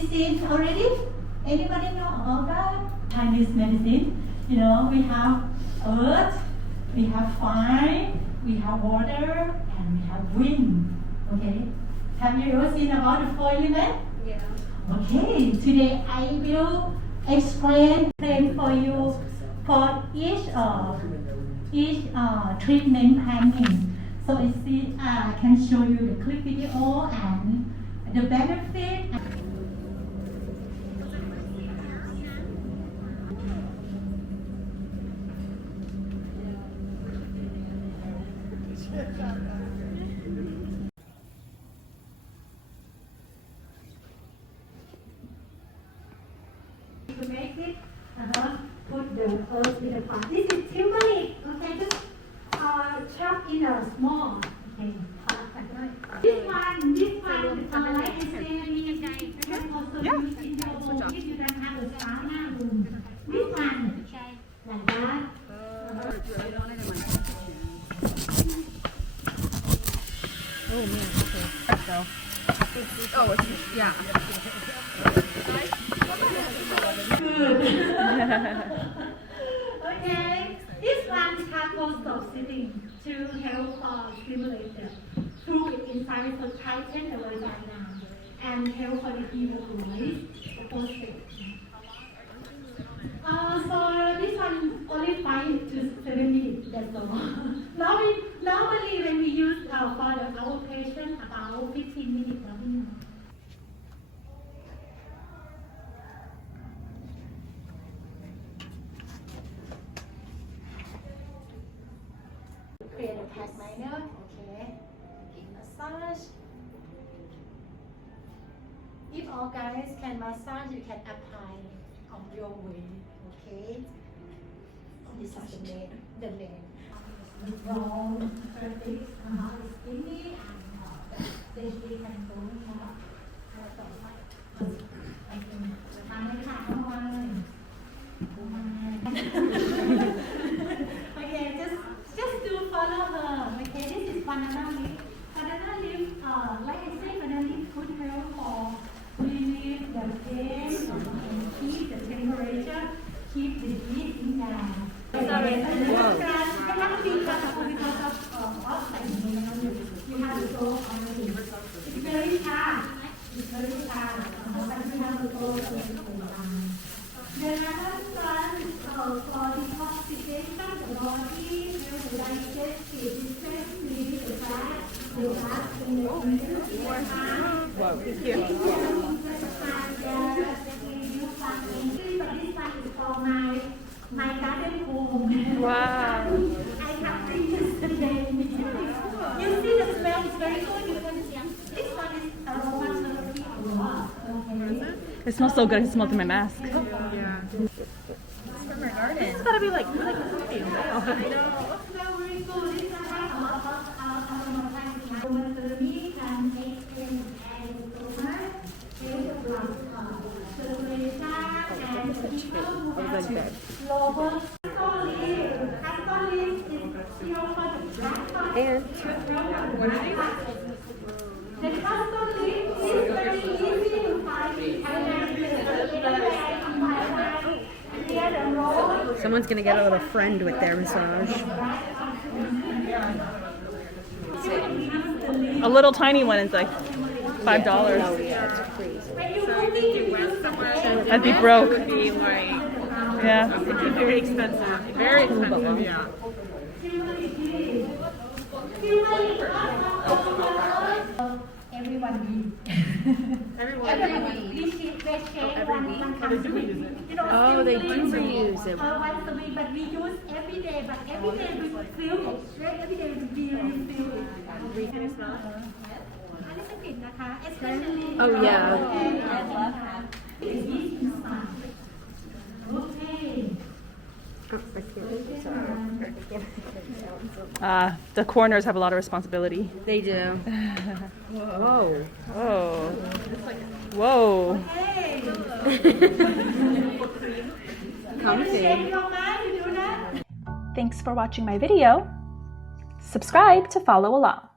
medicine already? Anybody know about that? Chinese medicine, you know, we have earth, we have fire, we have water, and we have wind. Okay? Have you ever seen about the four elements? Yeah. Okay, today I will explain for you for each treatment planning. So I can show you the clip video and the benefit. To make it, put the earth in the pot. This is turmeric. Okay, just chop in a small. Okay, this one, like I said, you can also use in your home if you don't have a sauna room. This one, like that. Oh man, okay. So. Oh, yeah. Okay, this one is charcoal stove sitting to help stimulate the fluid inside to tighten the vagina and help for the hemoglobin prostate. So this one only 5 to 7 minutes, that's all. Normally when we use for our patient about 15 minutes. Create a pad minor, okay. Massage. If all guys can massage, you can apply on your way, okay. This is the name. Roll, practice, skinny, and then we can go Okay, just to follow her. Okay, this is banana leaf. Banana leaf, like I said, banana leaf could help for relieve the pain, keep the temperature, keep the heat in there. You have to be careful because of you have to go on the It's very hard. It's very hard. But you have to go on the The other one for detoxification of the body, the digestive system, the fat, the fat, and the my garden home. Wow. I have seen this today. You see the smell is very good. This one is aromatherapy. It smells so good. I can smell through my mask. Yeah. It's from our garden. It's gotta be like really good. I know. Smell very good. This is aromatherapy can make skin and toner, build the blood circulation and people who have lower castor leaf. Castor leaf is pure for the black part. And The castor leaf is very easy to find in Thailand. someone's gonna get a little friend with their massage. A little tiny one is like $5. So if you went somewhere, I'd be broke. it would be like, Yeah. it'd be very expensive. Very expensive, yeah. Every week. Every week. Oh, they do use it. Once a week, but we use every day. But every day we fill it. Every day we refill it. Can you smell it? Oh yeah. The coroners have a lot of responsibility. They do. Whoa. Whoa. Whoa. Comfy. Thanks for watching my video. Subscribe to follow along.